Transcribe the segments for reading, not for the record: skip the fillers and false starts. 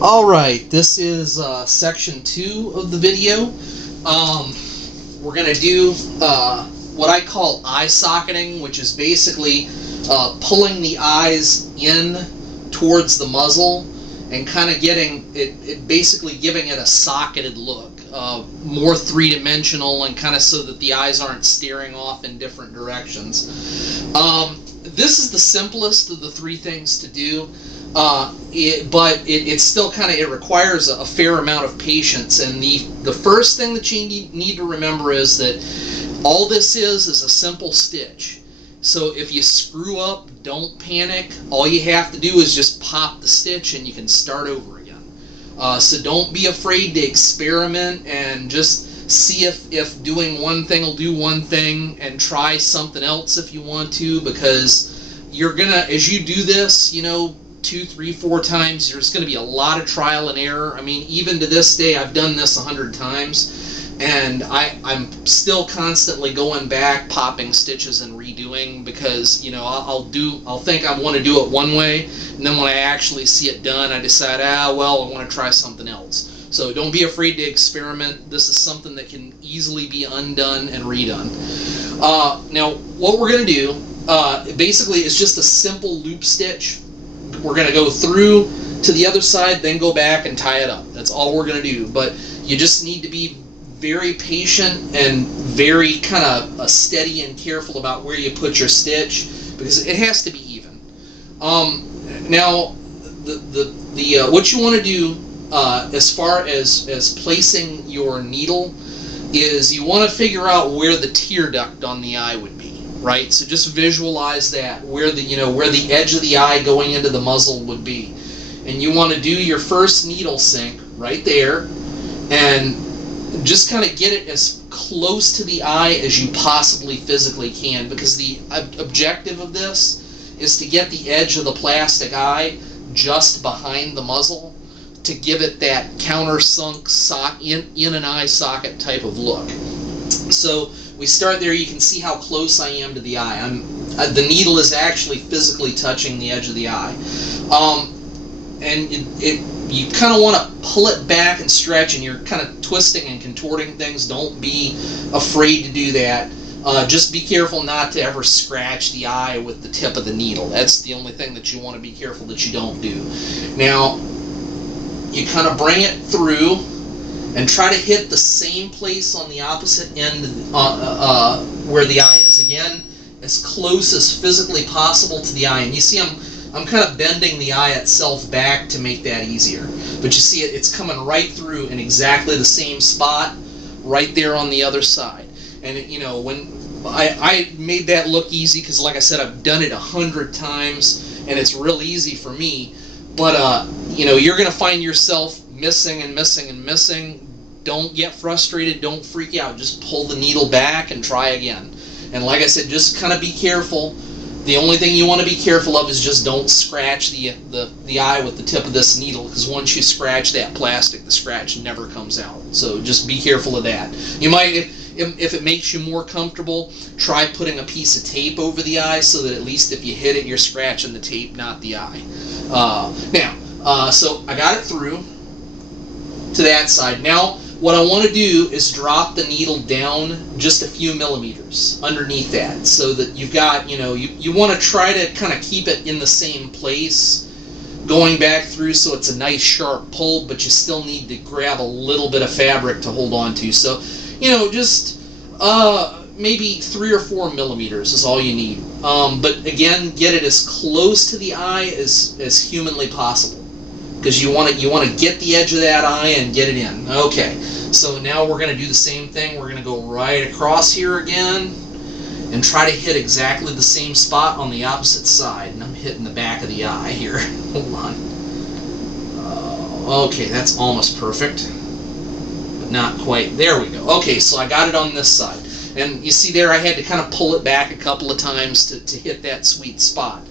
Alright, this is section 2 of the video. We're going to do what I call eye socketing, which is basically pulling the eyes in towards the muzzle and kind of getting it, basically giving it a socketed look, more three-dimensional, and kind of so that the eyes aren't staring off in different directions. This is the simplest of the three things to do. But it's still kind of, it requires a fair amount of patience, and the first thing that you need to remember is that all this is a simple stitch. So if you screw up, don't panic. All you have to do is just pop the stitch and you can start over again. So don't be afraid to experiment and just see if doing one thing will do one thing, and try something else if you want to, because you're gonna, as you do this, you know, 2, 3, 4 times, there's going to be a lot of trial and error. I mean, even to this day, I've done this 100 times, and I'm still constantly going back, popping stitches and redoing, because, you know, I'll think I want to do it one way, and then when I actually see it done, I decide, well, I want to try something else. So don't be afraid to experiment. This is something that can easily be undone and redone. Now, what we're going to do, basically, is just a simple loop stitch. We're going to go through to the other side, then go back and tie it up. That's all we're going to do. But you just need to be very patient and very kind of steady and careful about where you put your stitch, because it has to be even. Now, what you want to do as far as placing your needle is you want to figure out where the tear duct on the eye would be. Right, so just visualize that, where the edge of the eye going into the muzzle would be, and you want to do your first needle sink right there, and just kind of get it as close to the eye as you possibly physically can, because the objective of this is to get the edge of the plastic eye just behind the muzzle to give it that countersunk in an eye socket type of look. So we start there. You can see how close I am to the eye. The needle is actually physically touching the edge of the eye. And you kind of want to pull it back and stretch, and you're kind of twisting and contorting things. Don't be afraid to do that. Just be careful not to ever scratch the eye with the tip of the needle. That's the only thing that you want to be careful that you don't do. Now, you kind of bring it through and try to hit the same place on the opposite end where the eye is. Again, as close as physically possible to the eye. And you see I'm kind of bending the eye itself back to make that easier. But you see it's coming right through in exactly the same spot right there on the other side. And you know, when I made that look easy because, like I said, I've done it 100 times and it's real easy for me. But you know, you're going to find yourself missing and missing and missing. Don't get frustrated. Don't freak out. Just pull the needle back and try again. And like I said, just kind of be careful. The only thing you want to be careful of is just don't scratch the eye with the tip of this needle, because once you scratch that plastic, the scratch never comes out. So just be careful of that. You might, if it makes you more comfortable, try putting a piece of tape over the eye so that at least if you hit it, you're scratching the tape, not the eye. So I got it through to that side. Now, what I want to do is drop the needle down just a few millimeters underneath that, so that you've got, you know, you want to try to kind of keep it in the same place going back through, so it's a nice sharp pull, but you still need to grab a little bit of fabric to hold on to. So, you know, just maybe 3 or 4 millimeters is all you need. But again, get it as close to the eye as humanly possible, because you want to get the edge of that eye and get it in. Okay, so now we're going to do the same thing. We're going to go right across here again and try to hit exactly the same spot on the opposite side. And I'm hitting the back of the eye here. Hold on. Okay, that's almost perfect, but not quite. There we go. Okay, so I got it on this side. And you see there, I had to kind of pull it back a couple of times to hit that sweet spot.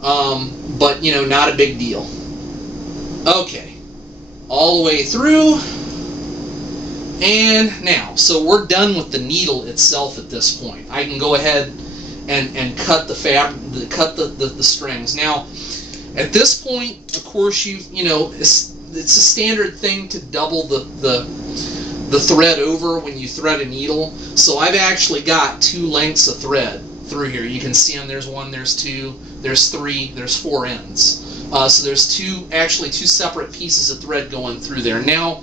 But, you know, not a big deal. Okay, all the way through, and now, so we're done with the needle itself at this point. I can go ahead and cut the strings. Now, At this point, of course, you know, it's a standard thing to double the thread over when you thread a needle. So I've actually got 2 lengths of thread through here. You can see them. There's 1, there's 2, there's 3, there's 4 ends. So there's actually two separate pieces of thread going through there. Now,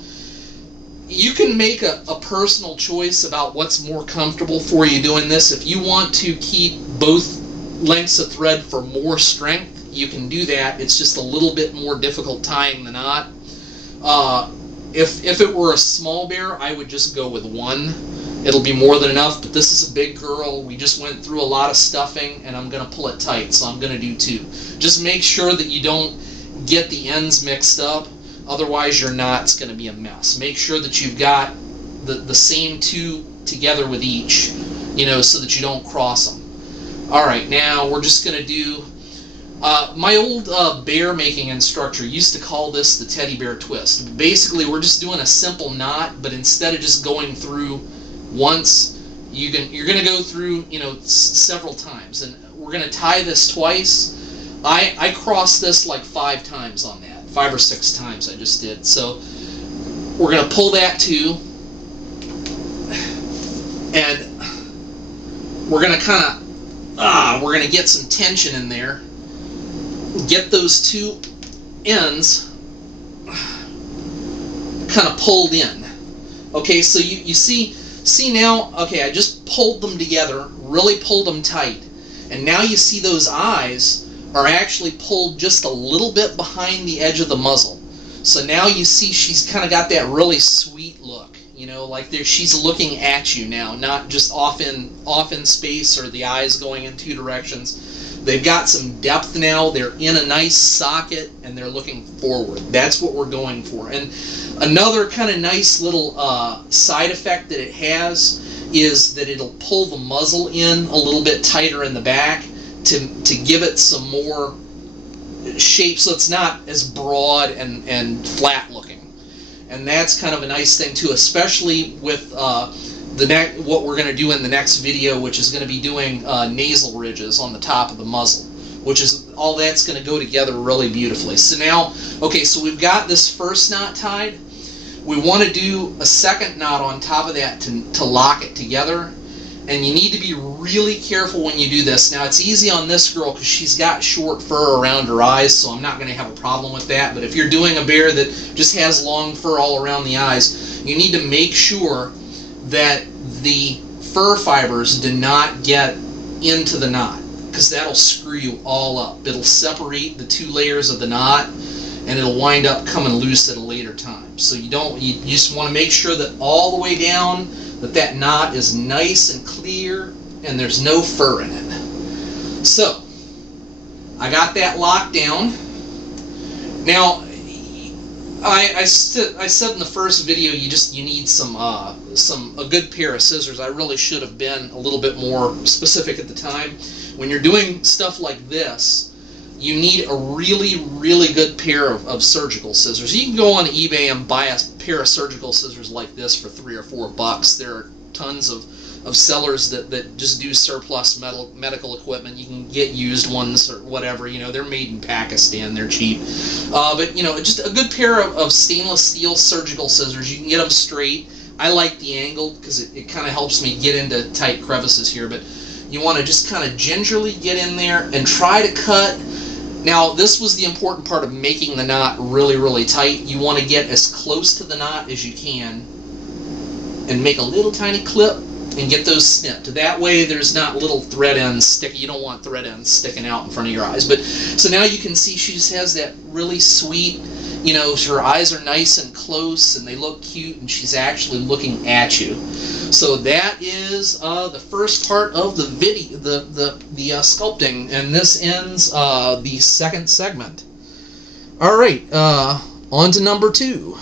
you can make a personal choice about what's more comfortable for you doing this. If you want to keep both lengths of thread for more strength, you can do that. It's just a little bit more difficult tying the knot. If it were a small bear, I would just go with 1. It'll be more than enough, but this is a big girl. We just went through a lot of stuffing, and I'm going to pull it tight, so I'm going to do 2. Just make sure that you don't get the ends mixed up. Otherwise, your knot's going to be a mess. Make sure that you've got the same 2 together with each, you know, so that you don't cross them. All right, now we're just going to do... my old bear making instructor used to call this the teddy bear twist. Basically, we're just doing a simple knot, but instead of just going through once, you're going to go through, you know, several times. And we're going to tie this twice. I crossed this like 5 times on that. 5 or 6 times I just did. So we're going to pull that 2. And we're going to kind of, we're going to get some tension in there. Get those 2 ends kind of pulled in. Okay, so you see now, okay, I just pulled them together, really pulled them tight. And now you see those eyes are actually pulled just a little bit behind the edge of the muzzle. So now you see she's kind of got that really sweet look, you know, like she's looking at you now, not just off in space or the eyes going in 2 directions. They've got some depth now. They're in a nice socket and they're looking forward. That's what we're going for. And another kind of nice little side effect that it has is that it'll pull the muzzle in a little bit tighter in the back to give it some more shape, so it's not as broad and flat looking. And that's kind of a nice thing too, especially with what we're going to do in the next video, which is going to be doing nasal ridges on the top of the muzzle, which is all that's going to go together really beautifully. So now, okay, so we've got this first knot tied. We want to do a second knot on top of that to lock it together. And you need to be really careful when you do this. Now, it's easy on this girl because she's got short fur around her eyes, so I'm not going to have a problem with that. But if you're doing a bear that just has long fur all around the eyes, you need to make sure that the fur fibers do not get into the knot, because that'll screw you all up. It'll separate the 2 layers of the knot, and it'll wind up coming loose at a later time. So you just want to make sure that all the way down that knot is nice and clear and there's no fur in it. So I got that locked down. Now I said in the first video you need a good pair of scissors. I really should have been a little bit more specific at the time. When you're doing stuff like this, you need a really, really good pair of surgical scissors. You can go on eBay and buy a pair of surgical scissors like this for $3 or $4. There are tons of sellers that just do surplus medical equipment. You can get used ones or whatever. You know, they're made in Pakistan. They're cheap. But, you know, just a good pair of stainless steel surgical scissors. You can get them straight. I like the angled because it kind of helps me get into tight crevices here. But you want to just kind of gingerly get in there and try to cut. Now, this was the important part of making the knot really, really tight. You want to get as close to the knot as you can and make a little tiny clip and get those snipped. That way there's not little thread ends sticking. You don't want thread ends sticking out in front of your eyes. But so now you can see she just has that really sweet, you know, her eyes are nice and close and they look cute and she's actually looking at you. So that is the first part of the video, the sculpting, and this ends the second segment. All right, on to number 2.